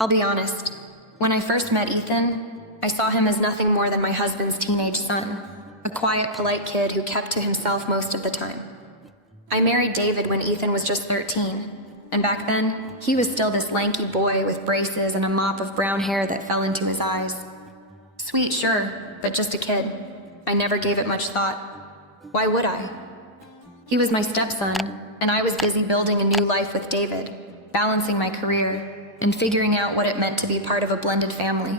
I'll be honest. When I first met Ethan, I saw him as nothing more than my husband's teenage son, a quiet, polite kid who kept to himself most of the time. I married David when Ethan was just 13, and back then, he was still this lanky boy with braces and a mop of brown hair that fell into his eyes. Sweet, sure, but just a kid. I never gave it much thought. Why would I? He was my stepson, and I was busy building a new life with David, balancing my career, and figuring out what it meant to be part of a blended family.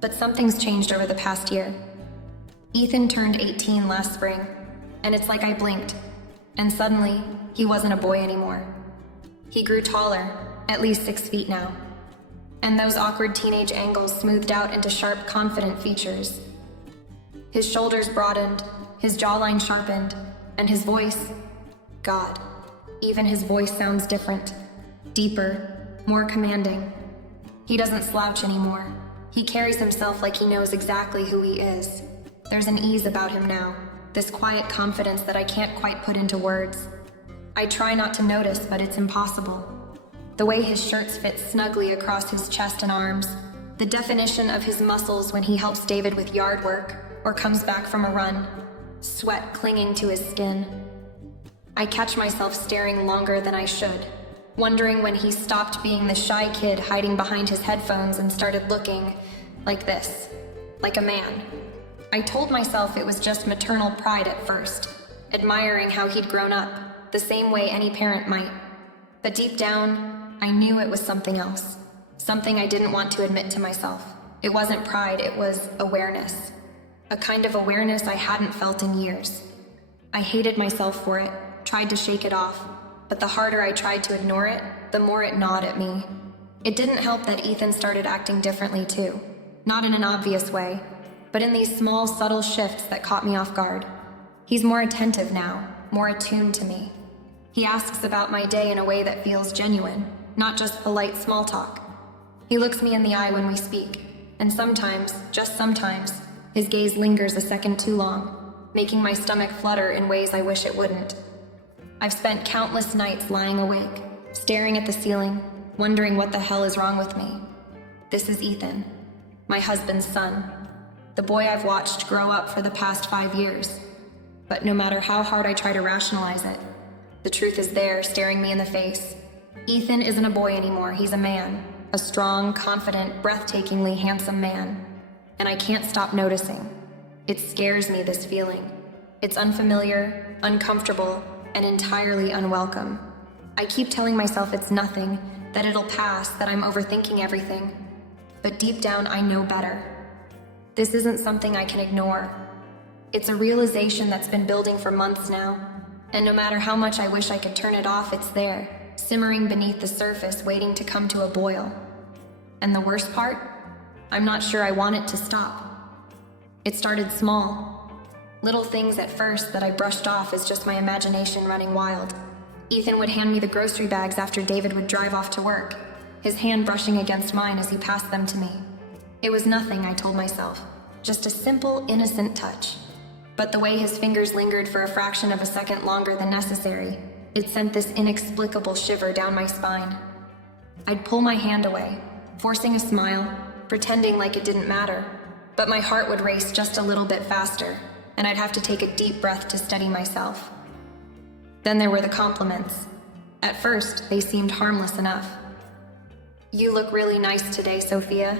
But something's changed over the past year. Ethan turned 18 last spring, and it's like I blinked, and suddenly, he wasn't a boy anymore. He grew taller, at least 6 feet now, and those awkward teenage angles smoothed out into sharp, confident features. His shoulders broadened, his jawline sharpened, and his voice, God, even his voice sounds different, deeper, more commanding. He doesn't slouch anymore. He carries himself like he knows exactly who he is. There's an ease about him now, this quiet confidence that I can't quite put into words. I try not to notice, but it's impossible. The way his shirts fit snugly across his chest and arms, the definition of his muscles when he helps David with yard work or comes back from a run, sweat clinging to his skin. I catch myself staring longer than I should, wondering when he stopped being the shy kid hiding behind his headphones and started looking like this, like a man. I told myself it was just maternal pride at first, admiring how he'd grown up, the same way any parent might. But deep down, I knew it was something else, something I didn't want to admit to myself. It wasn't pride, it was awareness, a kind of awareness I hadn't felt in years. I hated myself for it, tried to shake it off, but the harder I tried to ignore it, the more it gnawed at me. It didn't help that Ethan started acting differently too, not in an obvious way, but in these small, subtle shifts that caught me off guard. He's more attentive now, more attuned to me. He asks about my day in a way that feels genuine, not just polite small talk. He looks me in the eye when we speak, and sometimes, just sometimes, his gaze lingers a second too long, making my stomach flutter in ways I wish it wouldn't. I've spent countless nights lying awake, staring at the ceiling, wondering what the hell is wrong with me. This is Ethan, my husband's son, the boy I've watched grow up for the past 5 years. But no matter how hard I try to rationalize it, the truth is there, staring me in the face. Ethan isn't a boy anymore, he's a man. A strong, confident, breathtakingly handsome man. And I can't stop noticing. It scares me, this feeling. It's unfamiliar, uncomfortable, and entirely unwelcome. I keep telling myself it's nothing, that it'll pass, that I'm overthinking everything. But deep down, I know better. This isn't something I can ignore. It's a realization that's been building for months now, and no matter how much I wish I could turn it off, it's there, simmering beneath the surface, waiting to come to a boil. And the worst part? I'm not sure I want it to stop. It started small. Little things at first that I brushed off as just my imagination running wild. Ethan would hand me the grocery bags after David would drive off to work, his hand brushing against mine as he passed them to me. It was nothing, I told myself, just a simple, innocent touch. But the way his fingers lingered for a fraction of a second longer than necessary, it sent this inexplicable shiver down my spine. I'd pull my hand away, forcing a smile, pretending like it didn't matter, but my heart would race just a little bit faster, and I'd have to take a deep breath to steady myself. Then there were the compliments. At first, they seemed harmless enough. You look really nice today, Sophia.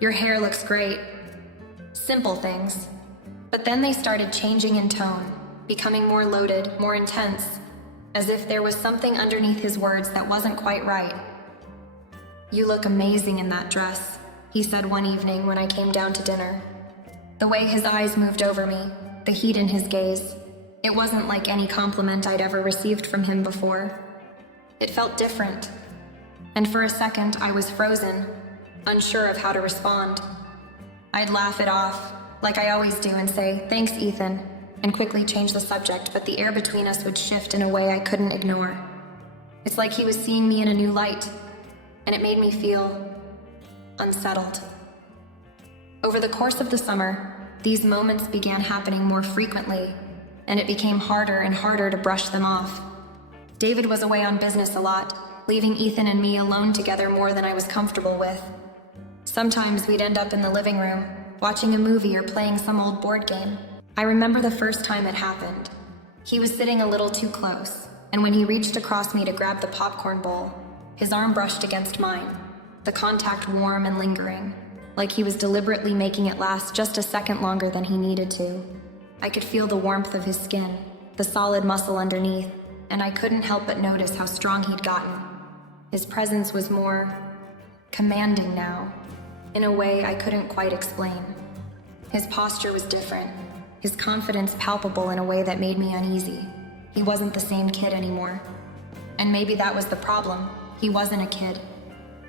Your hair looks great. Simple things. But then they started changing in tone, becoming more loaded, more intense, as if there was something underneath his words that wasn't quite right. You look amazing in that dress, he said one evening when I came down to dinner. The way his eyes moved over me, the heat in his gaze, it wasn't like any compliment I'd ever received from him before. It felt different. And for a second, I was frozen, unsure of how to respond. I'd laugh it off, like I always do, and say, "Thanks, Ethan," and quickly change the subject, but the air between us would shift in a way I couldn't ignore. It's like he was seeing me in a new light, and it made me feel unsettled. Over the course of the summer, these moments began happening more frequently, and it became harder and harder to brush them off. David was away on business a lot, leaving Ethan and me alone together more than I was comfortable with. Sometimes we'd end up in the living room, watching a movie or playing some old board game. I remember the first time it happened. He was sitting a little too close, and when he reached across me to grab the popcorn bowl, his arm brushed against mine, the contact warm and lingering, like he was deliberately making it last just a second longer than he needed to. I could feel the warmth of his skin, the solid muscle underneath, and I couldn't help but notice how strong he'd gotten. His presence was more commanding now, in a way I couldn't quite explain. His posture was different, his confidence palpable in a way that made me uneasy. He wasn't the same kid anymore. And maybe that was the problem. He wasn't a kid.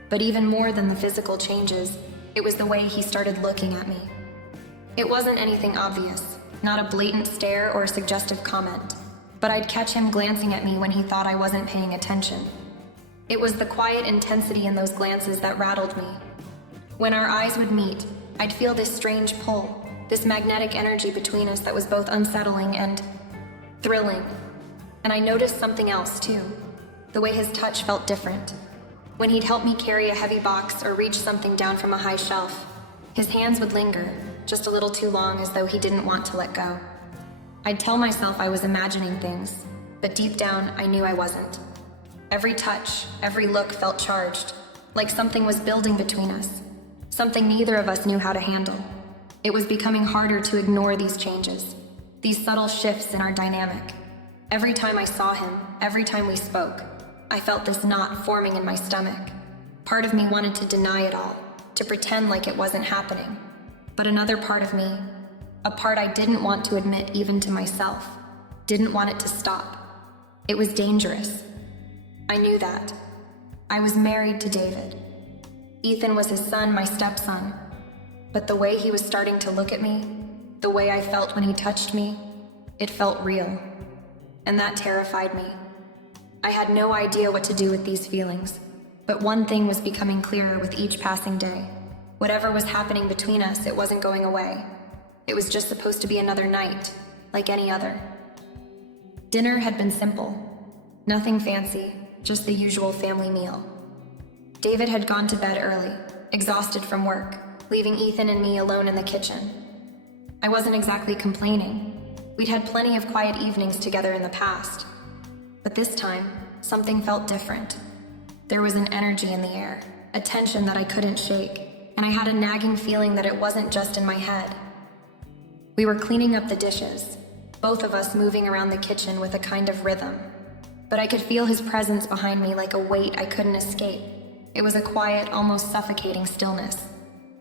But even more than the physical changes, it was the way he started looking at me. It wasn't anything obvious, not a blatant stare or a suggestive comment, but I'd catch him glancing at me when he thought I wasn't paying attention. It was the quiet intensity in those glances that rattled me. When our eyes would meet, I'd feel this strange pull, this magnetic energy between us that was both unsettling and thrilling. And I noticed something else too, the way his touch felt different. When he'd help me carry a heavy box or reach something down from a high shelf, his hands would linger, just a little too long, as though he didn't want to let go. I'd tell myself I was imagining things, but deep down I knew I wasn't. Every touch, every look felt charged, like something was building between us, something neither of us knew how to handle. It was becoming harder to ignore these changes, these subtle shifts in our dynamic. Every time I saw him, every time we spoke, I felt this knot forming in my stomach. Part of me wanted to deny it all, to pretend like it wasn't happening. But another part of me, a part I didn't want to admit even to myself, didn't want it to stop. It was dangerous. I knew that. I was married to David. Ethan was his son, my stepson. But the way he was starting to look at me, the way I felt when he touched me, it felt real. And that terrified me. I had no idea what to do with these feelings, but one thing was becoming clearer with each passing day. Whatever was happening between us, it wasn't going away. It was just supposed to be another night, like any other. Dinner had been simple. Nothing fancy, just the usual family meal. David had gone to bed early, exhausted from work, leaving Ethan and me alone in the kitchen. I wasn't exactly complaining. We'd had plenty of quiet evenings together in the past. But this time, something felt different. There was an energy in the air, a tension that I couldn't shake, and I had a nagging feeling that it wasn't just in my head. We were cleaning up the dishes, both of us moving around the kitchen with a kind of rhythm. But I could feel his presence behind me like a weight I couldn't escape. It was a quiet, almost suffocating stillness.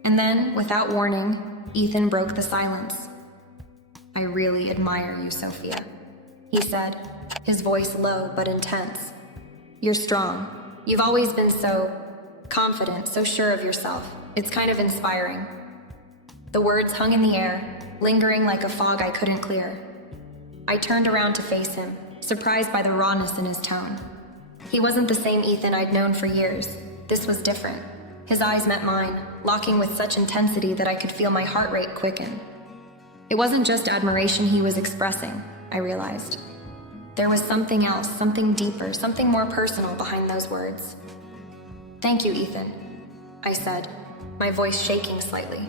And then, without warning, Ethan broke the silence. "I really admire you, Sophia," he said, his voice low but intense. "You're strong. You've always been so confident, so sure of yourself. It's kind of inspiring." The words hung in the air, lingering like a fog I couldn't clear. I turned around to face him, surprised by the rawness in his tone. He wasn't the same Ethan I'd known for years. This was different. His eyes met mine, locking with such intensity that I could feel my heart rate quicken. It wasn't just admiration he was expressing, I realized. There was something else, something deeper, something more personal behind those words. "Thank you, Ethan," I said, my voice shaking slightly.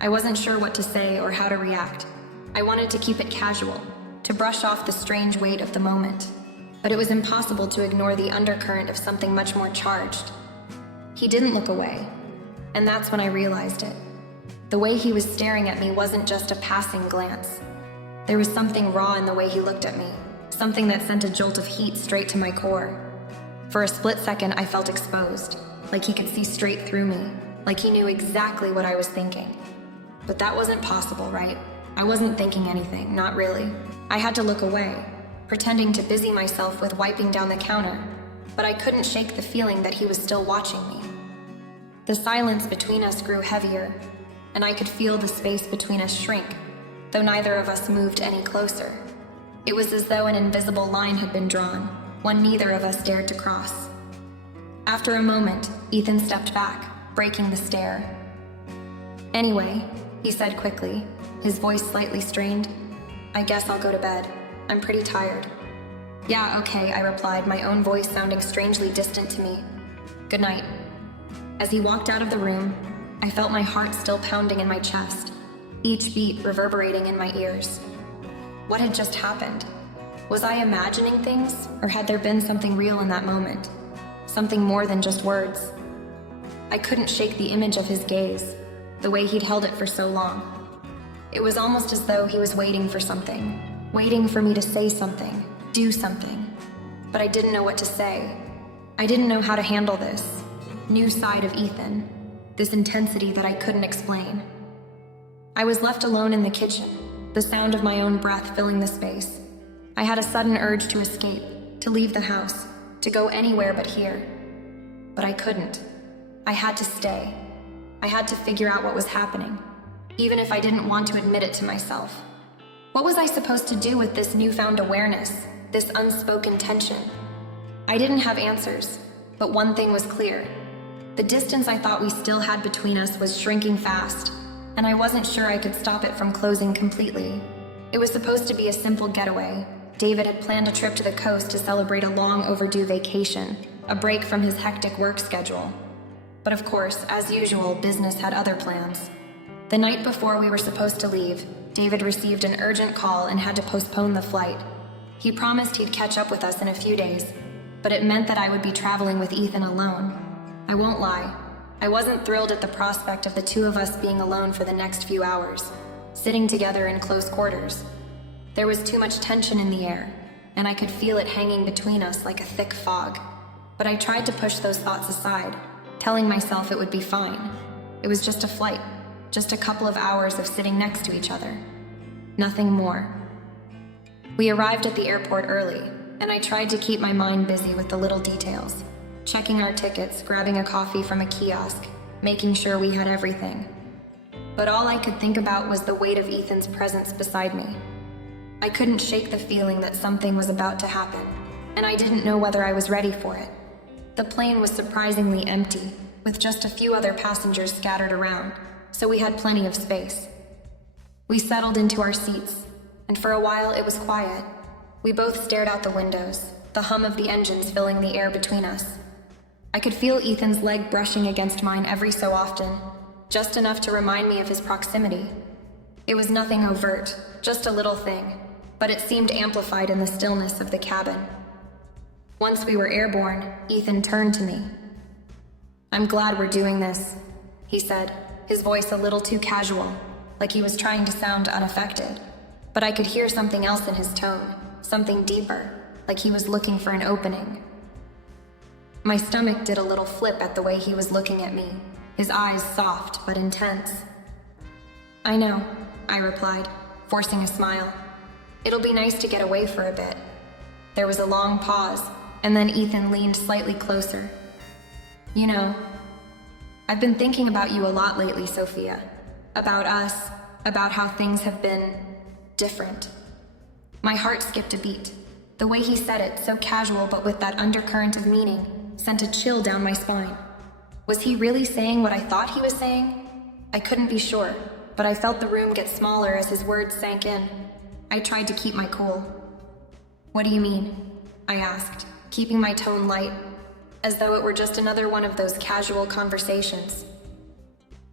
I wasn't sure what to say or how to react. I wanted to keep it casual, to brush off the strange weight of the moment, but it was impossible to ignore the undercurrent of something much more charged. He didn't look away, and that's when I realized it. The way he was staring at me wasn't just a passing glance. There was something raw in the way he looked at me, something that sent a jolt of heat straight to my core. For a split second, I felt exposed, like he could see straight through me, like he knew exactly what I was thinking. But that wasn't possible, right? I wasn't thinking anything, not really. I had to look away, pretending to busy myself with wiping down the counter, but I couldn't shake the feeling that he was still watching me. The silence between us grew heavier, and I could feel the space between us shrink, though neither of us moved any closer. It was as though an invisible line had been drawn, one neither of us dared to cross. After a moment, Ethan stepped back, breaking the stare. "Anyway," he said quickly, his voice slightly strained, "I guess I'll go to bed. I'm pretty tired." Yeah, okay, I replied, my own voice sounding strangely distant to me. Good night. As he walked out of the room, I felt my heart still pounding in my chest, each beat reverberating in my ears. What had just happened? Was I imagining things, or had there been something real in that moment? Something more than just words? I couldn't shake the image of his gaze, the way he'd held it for so long. It was almost as though he was waiting for something, waiting for me to say something, do something. But I didn't know what to say. I didn't know how to handle this new side of Ethan, this intensity that I couldn't explain. I was left alone in the kitchen, the sound of my own breath filling the space. I had a sudden urge to escape, to leave the house, to go anywhere but here. But I couldn't. I had to stay. I had to figure out what was happening, even if I didn't want to admit it to myself. What was I supposed to do with this newfound awareness, this unspoken tension? I didn't have answers, but one thing was clear. The distance I thought we still had between us was shrinking fast, and I wasn't sure I could stop it from closing completely. It was supposed to be a simple getaway. David had planned a trip to the coast to celebrate a long overdue vacation, a break from his hectic work schedule. But of course, as usual, business had other plans. The night before we were supposed to leave, David received an urgent call and had to postpone the flight. He promised he'd catch up with us in a few days, but it meant that I would be traveling with Ethan alone. I won't lie, I wasn't thrilled at the prospect of the two of us being alone for the next few hours, sitting together in close quarters. There was too much tension in the air, and I could feel it hanging between us like a thick fog. But I tried to push those thoughts aside, telling myself it would be fine. It was just a flight, just a couple of hours of sitting next to each other. Nothing more. We arrived at the airport early, and I tried to keep my mind busy with the little details, checking our tickets, grabbing a coffee from a kiosk, making sure we had everything. But all I could think about was the weight of Ethan's presence beside me. I couldn't shake the feeling that something was about to happen, and I didn't know whether I was ready for it. The plane was surprisingly empty, with just a few other passengers scattered around, so we had plenty of space. We settled into our seats, and for a while it was quiet. We both stared out the windows, the hum of the engines filling the air between us. I could feel Ethan's leg brushing against mine every so often, just enough to remind me of his proximity. It was nothing overt, just a little thing, but it seemed amplified in the stillness of the cabin. Once we were airborne, Ethan turned to me. "I'm glad we're doing this," he said, his voice a little too casual, like he was trying to sound unaffected. But I could hear something else in his tone, something deeper, like he was looking for an opening. My stomach did a little flip at the way he was looking at me, his eyes soft but intense. "I know," I replied, forcing a smile. "It'll be nice to get away for a bit." There was a long pause, and then Ethan leaned slightly closer. "You know, I've been thinking about you a lot lately, Sophia. About us, about how things have been different." My heart skipped a beat. The way he said it, so casual but with that undercurrent of meaning, sent a chill down my spine. Was he really saying what I thought he was saying? I couldn't be sure, but I felt the room get smaller as his words sank in. I tried to keep my cool. "What do you mean?" I asked, keeping my tone light, as though it were just another one of those casual conversations.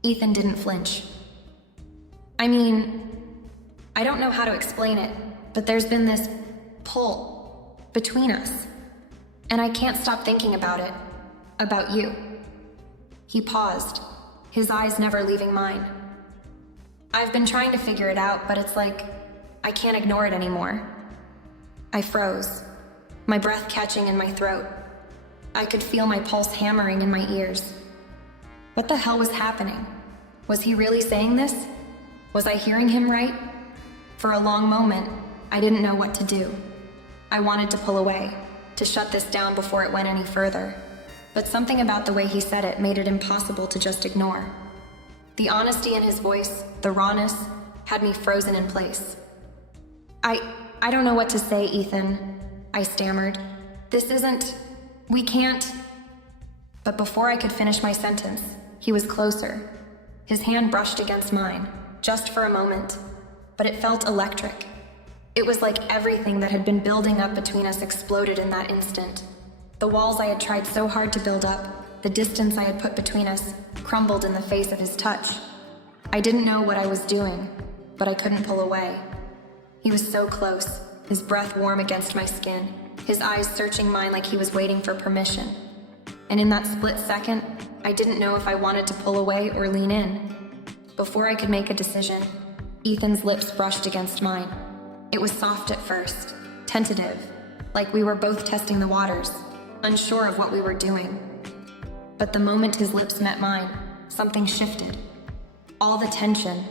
Ethan didn't flinch. "I mean, I don't know how to explain it, but there's been this pull between us, and I can't stop thinking about it, about you." He paused, his eyes never leaving mine. "I've been trying to figure it out, but it's like I can't ignore it anymore." I froze, my breath catching in my throat. I could feel my pulse hammering in my ears. What the hell was happening? Was he really saying this? Was I hearing him right? For a long moment, I didn't know what to do. I wanted to pull away, to shut this down before it went any further. But something about the way he said it made it impossible to just ignore. The honesty in his voice, the rawness, had me frozen in place. I don't know what to say, Ethan," I stammered. We can't..." But before I could finish my sentence, he was closer. His hand brushed against mine, just for a moment, but it felt electric. It was like everything that had been building up between us exploded in that instant. The walls I had tried so hard to build up, the distance I had put between us, crumbled in the face of his touch. I didn't know what I was doing, but I couldn't pull away. He was so close, his breath warm against my skin, his eyes searching mine like he was waiting for permission. And in that split second, I didn't know if I wanted to pull away or lean in. Before I could make a decision, Ethan's lips brushed against mine. It was soft at first, tentative, like we were both testing the waters, unsure of what we were doing. But the moment his lips met mine, something shifted. All the tension,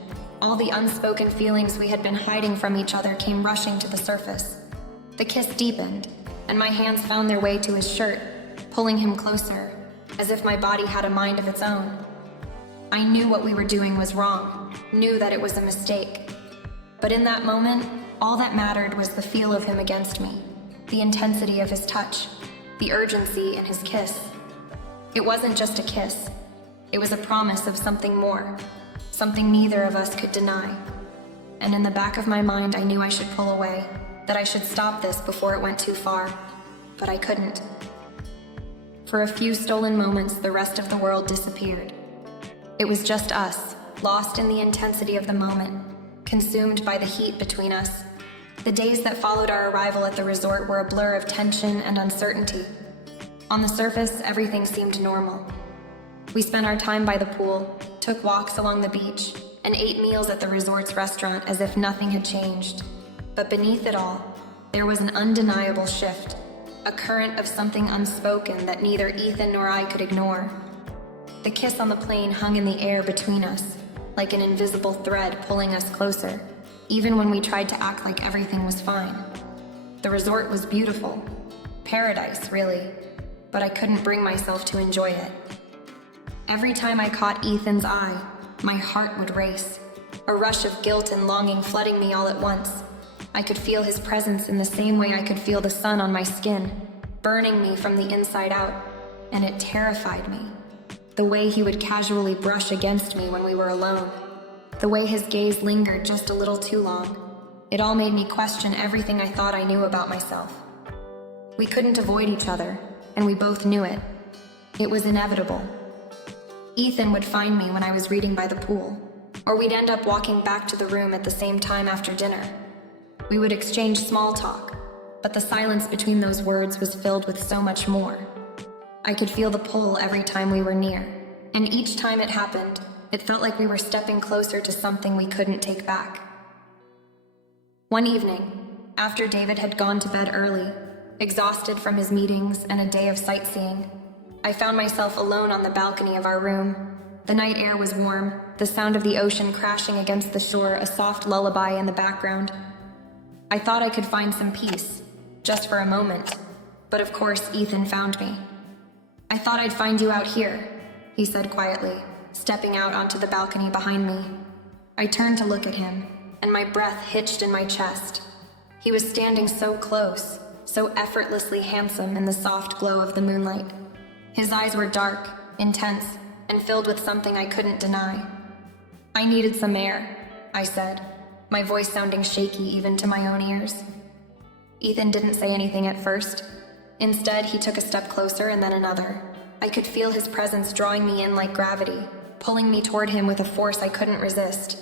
all the unspoken feelings we had been hiding from each other came rushing to the surface. The kiss deepened, and my hands found their way to his shirt, pulling him closer, as if my body had a mind of its own. I knew what we were doing was wrong, knew that it was a mistake. But in that moment, all that mattered was the feel of him against me, the intensity of his touch, the urgency in his kiss. It wasn't just a kiss. It was a promise of something more, something neither of us could deny. And in the back of my mind, I knew I should pull away, that I should stop this before it went too far. But I couldn't. For a few stolen moments, the rest of the world disappeared. It was just us, lost in the intensity of the moment, consumed by the heat between us. The days that followed our arrival at the resort were a blur of tension and uncertainty. On the surface, everything seemed normal. We spent our time by the pool, took walks along the beach, and ate meals at the resort's restaurant as if nothing had changed. But beneath it all, there was an undeniable shift, a current of something unspoken that neither Ethan nor I could ignore. The kiss on the plane hung in the air between us, like an invisible thread pulling us closer, even when we tried to act like everything was fine. The resort was beautiful. Paradise, really. But I couldn't bring myself to enjoy it. Every time I caught Ethan's eye, my heart would race, a rush of guilt and longing flooding me all at once. I could feel his presence in the same way I could feel the sun on my skin, burning me from the inside out, and it terrified me. The way he would casually brush against me when we were alone, the way his gaze lingered just a little too long. It all made me question everything I thought I knew about myself. We couldn't avoid each other, and we both knew it. It was inevitable. Ethan would find me when I was reading by the pool, or we'd end up walking back to the room at the same time after dinner. We would exchange small talk, but the silence between those words was filled with so much more. I could feel the pull every time we were near, and each time it happened, it felt like we were stepping closer to something we couldn't take back. One evening, after David had gone to bed early, exhausted from his meetings and a day of sightseeing, I found myself alone on the balcony of our room. The night air was warm, the sound of the ocean crashing against the shore, a soft lullaby in the background. I thought I could find some peace, just for a moment, but of course Ethan found me. "I thought I'd find you out here," he said quietly, stepping out onto the balcony behind me. I turned to look at him, and my breath hitched in my chest. He was standing so close, so effortlessly handsome in the soft glow of the moonlight. His eyes were dark, intense, and filled with something I couldn't deny. "I needed some air," I said, my voice sounding shaky even to my own ears. Ethan didn't say anything at first. Instead, he took a step closer and then another. I could feel his presence drawing me in like gravity, pulling me toward him with a force I couldn't resist.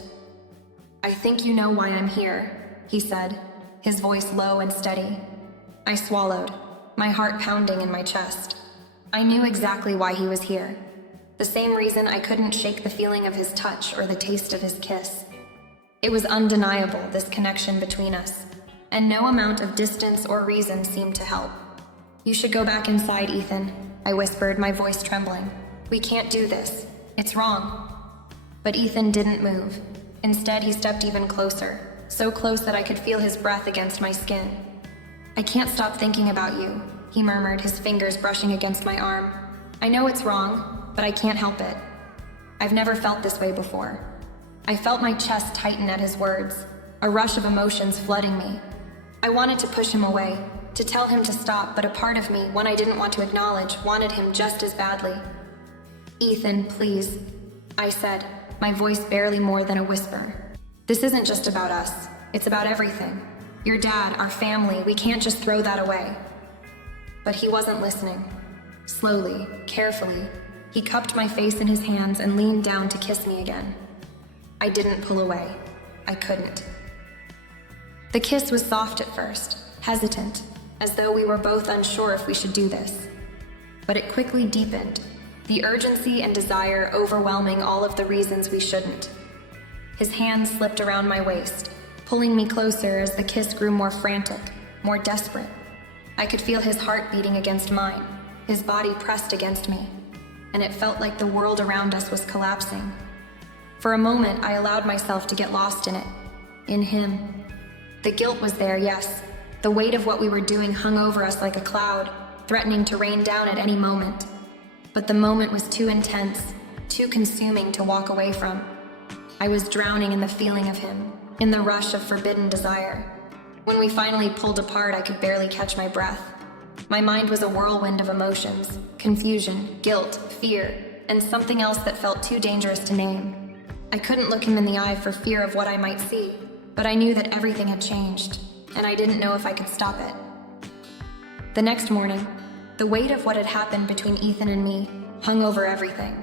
"I think you know why I'm here," he said, his voice low and steady. I swallowed, my heart pounding in my chest. I knew exactly why he was here. The same reason I couldn't shake the feeling of his touch or the taste of his kiss. It was undeniable, this connection between us, and no amount of distance or reason seemed to help. "You should go back inside, Ethan," I whispered, my voice trembling. "We can't do this. It's wrong." But Ethan didn't move. Instead, he stepped even closer, so close that I could feel his breath against my skin. "I can't stop thinking about you," he murmured, his fingers brushing against my arm. "I know it's wrong, but I can't help it. I've never felt this way before." I felt my chest tighten at his words, a rush of emotions flooding me. I wanted to push him away, to tell him to stop, but a part of me, one I didn't want to acknowledge, wanted him just as badly. "Ethan, please," I said, my voice barely more than a whisper. "This isn't just about us. It's about everything. Your dad, our family, we can't just throw that away." But he wasn't listening. Slowly, carefully, he cupped my face in his hands and leaned down to kiss me again. I didn't pull away. I couldn't. The kiss was soft at first, hesitant, as though we were both unsure if we should do this. But it quickly deepened, the urgency and desire overwhelming all of the reasons we shouldn't. His hand slipped around my waist, pulling me closer as the kiss grew more frantic, more desperate. I could feel his heart beating against mine, his body pressed against me, and it felt like the world around us was collapsing. For a moment, I allowed myself to get lost in it, in him. The guilt was there, yes. The weight of what we were doing hung over us like a cloud, threatening to rain down at any moment. But the moment was too intense, too consuming to walk away from. I was drowning in the feeling of him, in the rush of forbidden desire. When we finally pulled apart, I could barely catch my breath. My mind was a whirlwind of emotions, confusion, guilt, fear, and something else that felt too dangerous to name. I couldn't look him in the eye for fear of what I might see, but I knew that everything had changed, and I didn't know if I could stop it. The next morning, the weight of what had happened between Ethan and me hung over everything.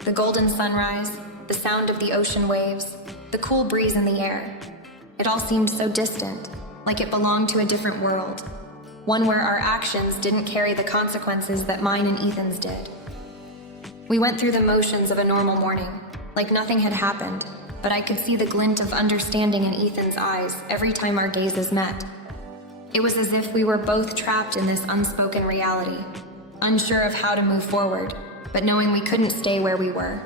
The golden sunrise, the sound of the ocean waves, the cool breeze in the air. It all seemed so distant, like it belonged to a different world, one where our actions didn't carry the consequences that mine and Ethan's did. We went through the motions of a normal morning, like nothing had happened, but I could see the glint of understanding in Ethan's eyes every time our gazes met. It was as if we were both trapped in this unspoken reality, unsure of how to move forward, but knowing we couldn't stay where we were.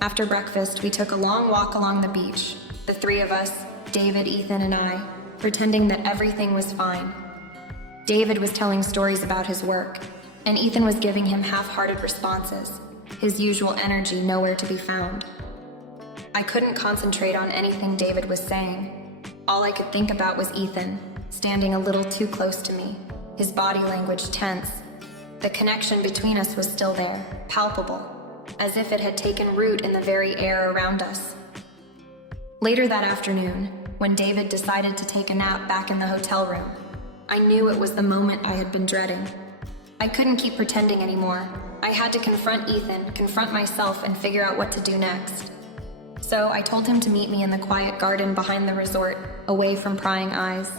After breakfast, we took a long walk along the beach, the three of us, David, Ethan, and I, pretending that everything was fine. David was telling stories about his work, and Ethan was giving him half-hearted responses, his usual energy nowhere to be found. I couldn't concentrate on anything David was saying. All I could think about was Ethan, standing a little too close to me, his body language tense. The connection between us was still there, palpable, as if it had taken root in the very air around us. Later that afternoon, when David decided to take a nap back in the hotel room, I knew it was the moment I had been dreading. I couldn't keep pretending anymore. I had to confront Ethan, confront myself, and figure out what to do next. So I told him to meet me in the quiet garden behind the resort, away from prying eyes.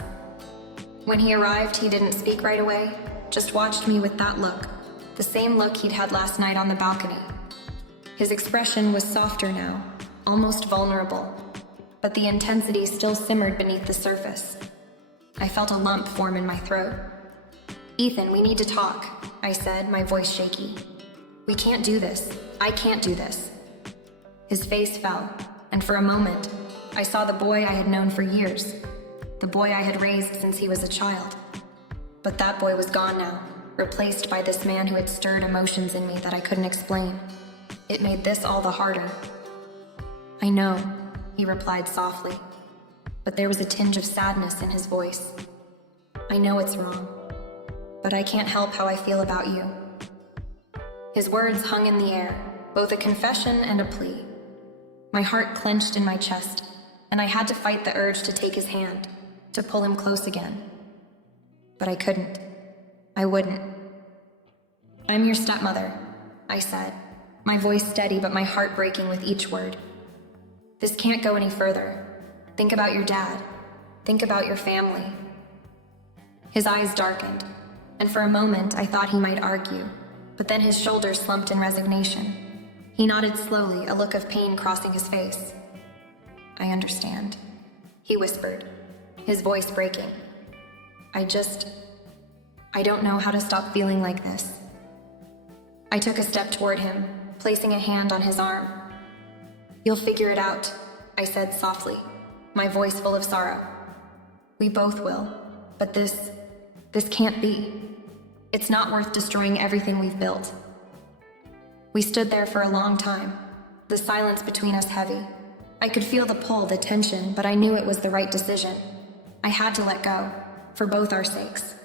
When he arrived, he didn't speak right away, just watched me with that look, the same look he'd had last night on the balcony. His expression was softer now, almost vulnerable, but the intensity still simmered beneath the surface. I felt a lump form in my throat. "Ethan, we need to talk," I said, my voice shaky. "We can't do this. I can't do this." His face fell, and for a moment, I saw the boy I had known for years, the boy I had raised since he was a child. But that boy was gone now, replaced by this man who had stirred emotions in me that I couldn't explain. It made this all the harder. "I know," he replied softly, but there was a tinge of sadness in his voice. "I know it's wrong, but I can't help how I feel about you." His words hung in the air, both a confession and a plea. My heart clenched in my chest, and I had to fight the urge to take his hand, to pull him close again. But I couldn't. I wouldn't. "I'm your stepmother," I said, my voice steady but my heart breaking with each word. "This can't go any further. Think about your dad. Think about your family." His eyes darkened, and for a moment I thought he might argue, but then his shoulders slumped in resignation. He nodded slowly, a look of pain crossing his face. "I understand," he whispered, his voice breaking. I don't know how to stop feeling like this." I took a step toward him, placing a hand on his arm. "You'll figure it out," I said softly, my voice full of sorrow. "We both will, but this can't be. It's not worth destroying everything we've built." We stood there for a long time, the silence between us heavy. I could feel the pull, the tension, but I knew it was the right decision. I had to let go, for both our sakes.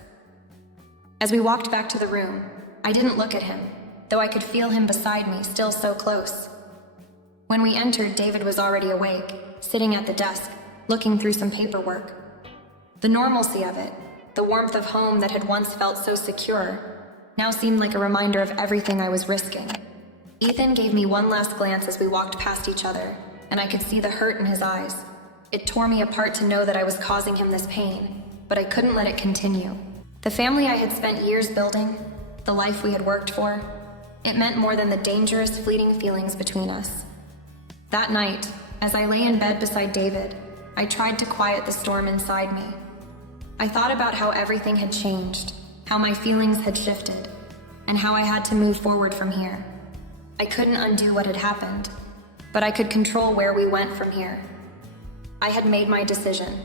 As we walked back to the room, I didn't look at him, though I could feel him beside me, still so close. When we entered, David was already awake, sitting at the desk, looking through some paperwork. The normalcy of it, the warmth of home that had once felt so secure, now seemed like a reminder of everything I was risking. Ethan gave me one last glance as we walked past each other, and I could see the hurt in his eyes. It tore me apart to know that I was causing him this pain, but I couldn't let it continue. The family I had spent years building, the life we had worked for, it meant more than the dangerous, fleeting feelings between us. That night, as I lay in bed beside David, I tried to quiet the storm inside me. I thought about how everything had changed, how my feelings had shifted, and how I had to move forward from here. I couldn't undo what had happened, but I could control where we went from here. I had made my decision,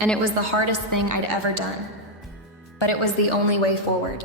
and it was the hardest thing I'd ever done, but it was the only way forward.